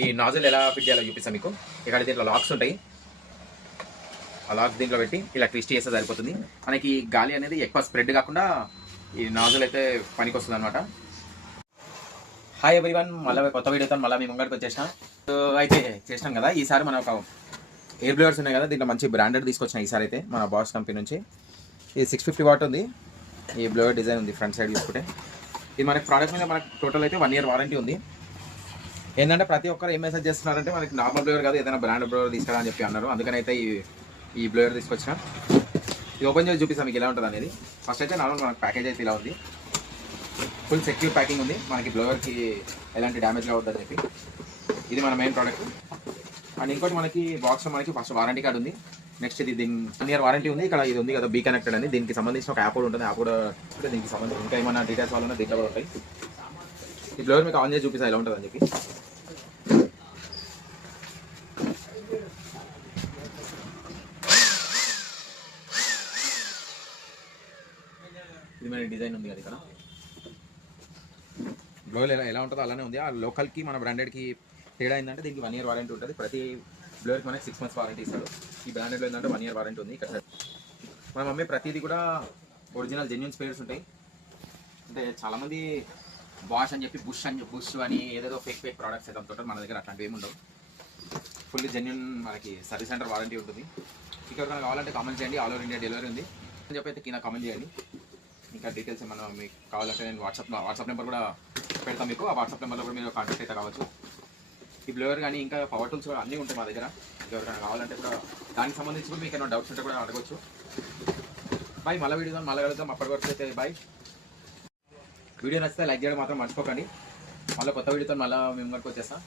ఈ నాజిల్ ఎలా ఫిట్ చేయాలో చూపిస్తాను మీకు. ఇక్కడ దీంట్లో లాక్స్ ఉంటాయి. ఆ లాక్స్ దీంట్లో పెట్టి ఇలా ట్విస్ట్ చేస్తే సరిపోతుంది. మనకి గాలి అనేది ఎక్కువ స్ప్రెడ్ కాకుండా ఈ నాజిల్ అయితే పనికి వస్తుంది అనమాట. హాయ్ ఎవ్రీవన్, మళ్ళీ కొత్త వీడియోతో మళ్ళీ మీ ముంగడికి వచ్చేసిన. అయితే చేసినాం కదా, ఈసారి మన ఒక ఎయిర్ బ్లోవర్స్ ఉన్నాయి కదా, దీంట్లో మంచి బ్రాండెడ్ తీసుకొచ్చిన ఈసారి అయితే మన బాస్ కంపెనీ నుంచి. ఇది 650 వాట్ ఉంది. ఈ బ్లోవర్ డిజైన్ ఉంది ఫ్రంట్ సైడ్ చూసుకుంటే. ఇది మనకి ప్రోడక్ట్ మీద మనకి టోటల్ అయితే 1 year వారంటీ ఉంది. ఏంటంటే ప్రతి ఒక్కరు ఏం మెసేజ్ చేస్తున్నారంటే మనకి నార్మల్ బ్లోవర్ కాదు, ఏదైనా బ్రాండ్ బ్లోవర్ తీసుకురా అని చెప్పి అన్నారు. అందుకని అయితే ఈ బ్లోవర్ తీసుకొచ్చిన. ఇది ఓపెన్ చేసి చూపిస్తాను మీకు ఎలా ఉంటుంది అనేది. ఫస్ట్ అయితే నార్మల్ మనకి ప్యాకేజ్ అయితే ఇలా ఉంది. ఫుల్ సెక్యూర్ ప్యాకింగ్ ఉంది. మనకి బ్లోవర్కి ఎలాంటి డ్యామేజ్ కావద్దని చెప్పి. ఇది మన మెయిన్ ప్రోడక్ట్. అండ్ ఇంకోటి మనకి బాక్స్లో మనకి ఫస్ట్ వారంటీ కార్డు ఉంది. నెక్స్ట్ ఇది దీని 1 year వారంటీ ఉంది. ఇక్కడ ఇది ఉంది కదా బీ కనెక్టెడ్ అని, దీనికి సంబంధించిన ఒక యాప్ కూడా ఉంటుంది. యాప్ కూడా దీనికి సంబంధించి ఇంకా ఏమైనా డీటెయిల్స్ వాళ్ళన్నా దీంట్లో కూడా ఉంటాయి. ఈ బ్లోవర్ మీకు ఆన్ చేసి చూపిస్తా ఎలా ఉంటుంది అని చెప్పి. ఇది మన డిజైన్ ఉంది కదా ఇక్కడ. బ్లోవర్ ఎలా ఉంటుందో అలానే ఉంది. ఆ లోకల్కి మన బ్రాండెడ్కి తేడా ఏంటంటే దీనికి 1 year వారంటీ ఉంటుంది. ప్రతి బ్లోవర్కి మనకి 6 months వారంటీ ఇస్తాడు. ఈ బ్రాండెడ్లో ఏంటంటే 1 year వారంటీ ఉంది. ఇక్కడ మనం అమ్మే ప్రతిదీ కూడా ఒరిజినల్ జెన్యున్ స్పేర్స్ ఉంటాయి. అంటే చాలామంది బాష్ అని చెప్పి బుష్ అని ఏదేదో ఫేక్ ప్రోడక్ట్స్ అయితే అమ్ముతుంటారు. మన దగ్గర అట్లాంటివి ఏమి ఉండవు. ఫుల్లీ జెన్యున్ మనకి సర్వీస్ సెంటర్ వారంటీ ఉంటుంది. ఇక్కడ కావాలంటే కామెంట్ చేయండి. ఆల్ ఓవర్ ఇండియా డెలివరీ ఉంది అని చెప్పి అయితే కింద కామెంట్ చేయండి. ఇంకా డీటెయిల్స్ ఏమన్నా మీకు కావాలంటే నేను వాట్సాప్ నెంబర్ కూడా పెడతాను మీకు. ఆ వాట్సాప్ నెంబర్లో కూడా మీరు కాంటాక్ట్ అయితే కావచ్చు. ఈ బ్లోవర్ కానీ ఇంకా పవర్ టూల్స్ కూడా అన్నీ ఉంటాయి మా దగ్గర. ఎవరికైనా కావాలంటే కూడా దానికి సంబంధించి కూడా మీకు ఏమైనా డౌట్స్ ఉంటే కూడా అడగవచ్చు. బాయ్, మళ్ళీ వీడియో మళ్ళీ కలుద్దాం. అప్పటి వరకు అయితే బాయ్. వీడియో నచ్చితే లైక్ చేయడం మాత్రం మర్చిపోకండి. మళ్ళీ కొత్త వీడియోతో మళ్ళీ మేము ముందుకు వచ్చేస్తాం.